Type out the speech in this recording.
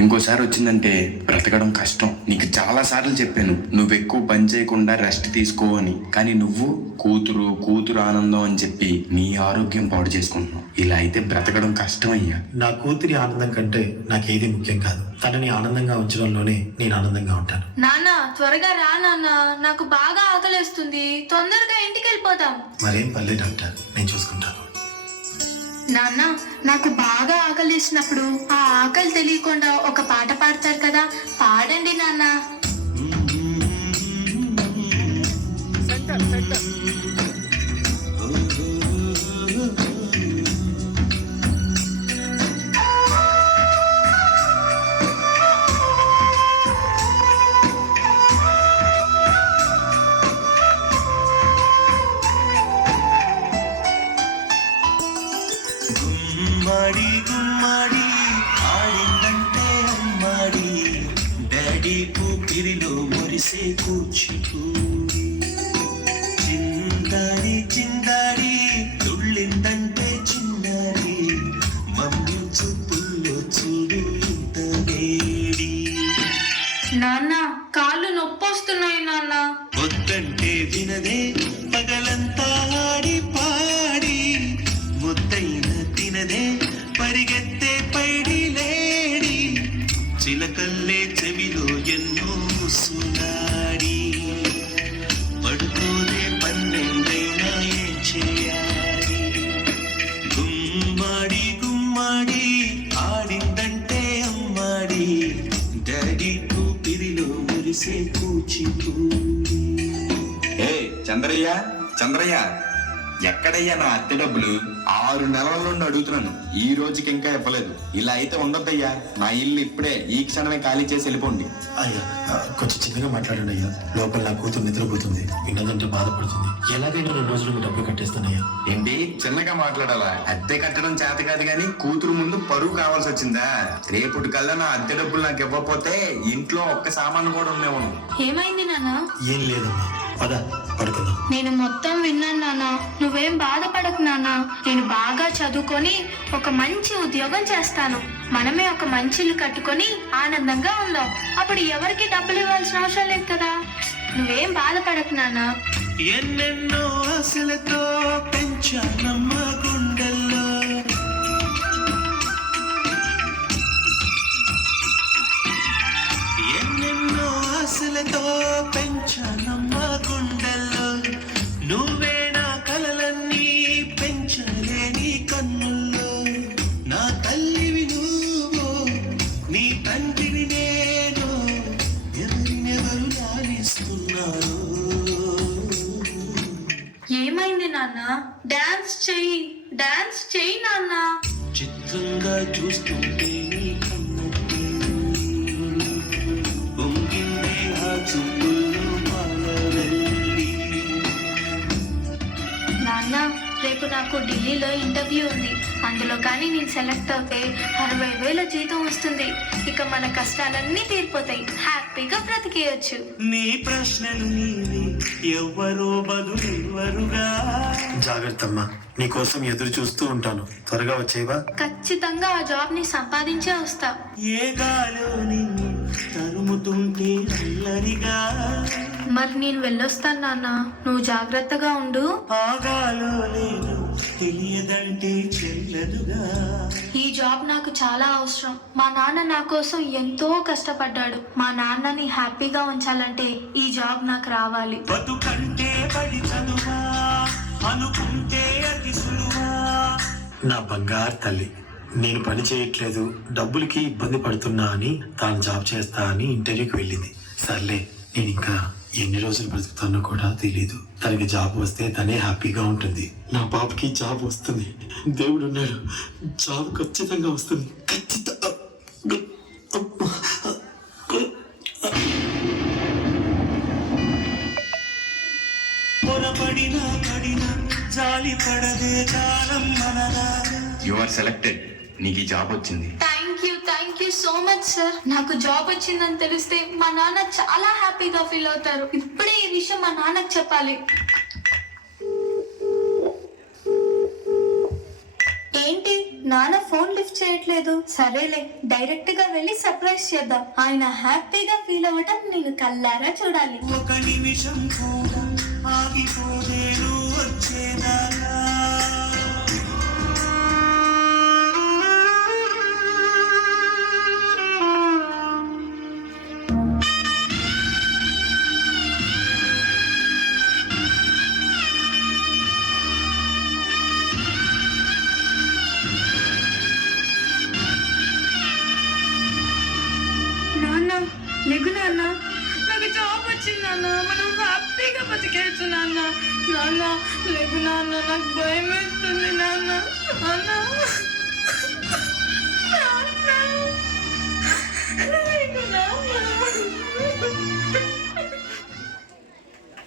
ఇంకోసారి వచ్చిందంటే బ్రతకడం కష్టం. నీకు చాలా సార్లు చెప్పాను నువ్వు ఎక్కువ పని చేయకుండా రెస్ట్ తీసుకో అని, కానీ నువ్వు కూతురు కూతురు ఆనందం అని చెప్పి నీ ఆరోగ్యం పాడు చేసుకుంటున్నావు. ఇలా అయితే బ్రతకడం కష్టం అయ్యా. నా కూతురి ఆనందం కంటే నాకేది ముఖ్యం కాదు. తనని ఆనందంగా ఉంచడంలోనే నేను ఆనందంగా ఉంటాను. నాన్న త్వరగా రా నాన్న, నాకు బాగా ఆకలేస్తుంది, తొందరగా ఇంటికి వెళ్ళిపోతాం. మరేం పర్లేదు డాక్టర్, నేను చూసుకుంటాను. నాన్న నాకు బాగా ఆకలిసినప్పుడు ఆ ఆకలి తెలియకుండా ఒక పాట పాడతారు కదా, పాడండి నాన్న. గుమ్మడి గుమ్మడి ఆడిందంటే అమ్మాడి, డాడీ ఊపిరిలో మురిసే కూచిపూడి. చిందాడి చిందాడి తుళ్ళిందంటే చిన్నారి, మమ్మీ చూపుల్లో చూడు ఇంత వేడి. నాన్న కాళ్ళు నొప్పొస్తున్నాయి నాన్న. వద్దంటే వినదే పగలంతా ఆడి పాడి, ముద్దైన తినదే పరిగెత్తే పైడి లేడి, చిలకల్లే చెవిలో ఎన్నో సునాడి, పడుకోదే పన్నెండైనా ఏం చేయాలి. గుమ్మాడి గుమ్మాడి ఆడిందంటే అమ్మాడి, డాడీ ఊపిరిలో మురిసే కూచిపూడి. ఏ చంద్రయ్య చంద్రయ్య, ఎక్కడయ్యా నా అద్దె డబ్బులు? 6 నెలల నుండి అడుగుతున్నాను, ఈ రోజుకి ఇంకా ఇవ్వలేదు. ఇలా అయితే ఉండొద్దయ్యా. నా ఇల్లు ఇప్పుడే ఈ క్షణమే ఖాళీ చేసి వెళ్ళిపోండి. అయ్యా కొంచెం చిన్నగా మాట్లాడండి అయ్యా. లోపల నా కూతురు నిద్రపోతుంది, విన్నదంటే బాధపడుతుంది. ఎలాగైనా 2 రోజులకు డబ్బులు కట్టేస్తానయ్యా. ఏంటి చిన్నగా మాట్లాడాలా? అద్దె కట్టడం చేత కాదు గాని కూతురు ముందు పరువు కావాల్సి వచ్చిందా? రేపటి కల్లా నా అద్దె డబ్బులు నాకు ఇవ్వకపోతే ఇంట్లో ఒక్క సామాను కూడా ఉండేవాను. ఏమైంది నాన్న? ఏం లేదమ్మా, పద పడుకుందాం. నేను మొత్తం విన్నాను నాన్న, నువ్వేం బాధపడకు నాన్న. నేను బాగా చదువుకొని ఒక మంచి ఉద్యోగం చేస్తాను, మనమే ఒక మంచి ఇల్లు కట్టుకొని ఆనందంగా ఉందాం. అప్పుడు ఎవరికి డబ్బులు ఇవ్వాల్సిన అవసరం లేదు కదా. నువ్వేం బాధపడకు నాన్న. ఎన్నెన్నో ఆశలతో పెంచానమ్మ గుండెల్లో, ఎన్నెన్నో ఆశలతో పెంచానమ్మ గుండెల్లో, నువ్వే నా కలలన్నీ పెంచలేని కన్నుల్లో. నా తల్లివి నువ్వు, నీ తండ్రిని నేను, ఎవరినెవరు లాలిస్తున్నారు. ఏమైంది నాన్న? డాన్స్ చెయ్యి, డాన్స్ చెయ్యి నాన్న. చిత్రంగా చూస్తుంటే నీ కన్నట్టు పొంగిందే ఆ చూపుల్లో పాలవెల్లి. నాన్న రేపు నాకు ఢిల్లీలో ఇంటర్వ్యూ ఉంది, అందులో కానీ నేను సెలెక్ట్ అవుతే 60,000 జీతం వస్తుంది. ఇక మన కష్టాలన్నీ తీరిపోతాయి, హ్యాపీగా బ్రతికేయచ్చు. నీ ప్రశ్నలు నీవి, ఎవ్వరో బదులెవ్వరుగా. జాగ్రత్త అమ్మా, నీకోసం ఎదురు చూస్తూ ఉంటాను. త్వరగా వచ్చేవా? ఖచ్చితంగా ఆ జాబ్ ని సంపాదించే వస్తా. ఏ గాలో నిన్ను తరుముతుంటే అల్లరిగా, మరి నేను వెళ్ళొస్తాను నాన్న, నువ్వు జాగ్రత్తగా ఉండు. ఆ గాలో నేను తెలియదంటే చెల్లదుగా. ఈ జాబ్ నాకు చాలా అవసరం. మా నాన్న నా కోసం ఎంతో కష్టపడ్డాడు. మా నాన్నని హ్యాపీగా ఉంచాలంటే ఈ జాబ్ నాకు రావాలి. బతుకంటే పడి చదువా, అనుకుంటే అతి సులువా. నా బంగారు తల్లి, నేను పని చేయట్లేదు, డబ్బులకి ఇబ్బంది పడుతున్నా అని తాను జాబ్ చేస్తా అని ఇంటర్వ్యూకి వెళ్ళింది. సర్లే, నేను ఇంకా ఎన్ని రోజులు బ్రతుకుతానో కూడా తెలీదు. తనకి జాబ్ వస్తే తనే హ్యాపీగా ఉంటుంది. నా పాపకి జాబ్ వస్తుంది, దేవుడు ఉన్నాడు, జాబ్ ఖచ్చితంగా వస్తుంది. పొరపడినా పడినా జాలి పడదే కాలం మనలాగా. యు ఆర్ సెలెక్టెడ్, నీకు ఈ జాబ్ వచ్చింది. Thank you so much sir. నాకు జాబ్ వచ్చిందని తెలిస్తే మా నాన్న చాలా హ్యాపీగా ఫీల్ అవుతారు. ఇప్పుడే ఈ విషయం మా నాన్నకు చెప్పాలి. ఏంటి నాన్న ఫోన్ లిఫ్ట్ చేయట్లేదు. సరేలే, డైరెక్ట్ గా వెళ్ళి సర్ప్రైజ్ చేద్దాం. ఆయన హ్యాపీగా ఫీల్ అవ్వటం నేను కల్లారా చూడాలి. ఒక నిమిషం కూడా ఆగిపోలేను వచ్చేదాకా. నాన్న లేగు నాన్న, నాకు జాబ్ వచ్చింది నాన్న, మనం హ్యాపీగా బతికేయచ్చు నాన్న. నాన్న లేగు నాన్న, నాకు భయం వేస్తుంది నాన్న. నాన్న నాన్న, లేగు నాన్న.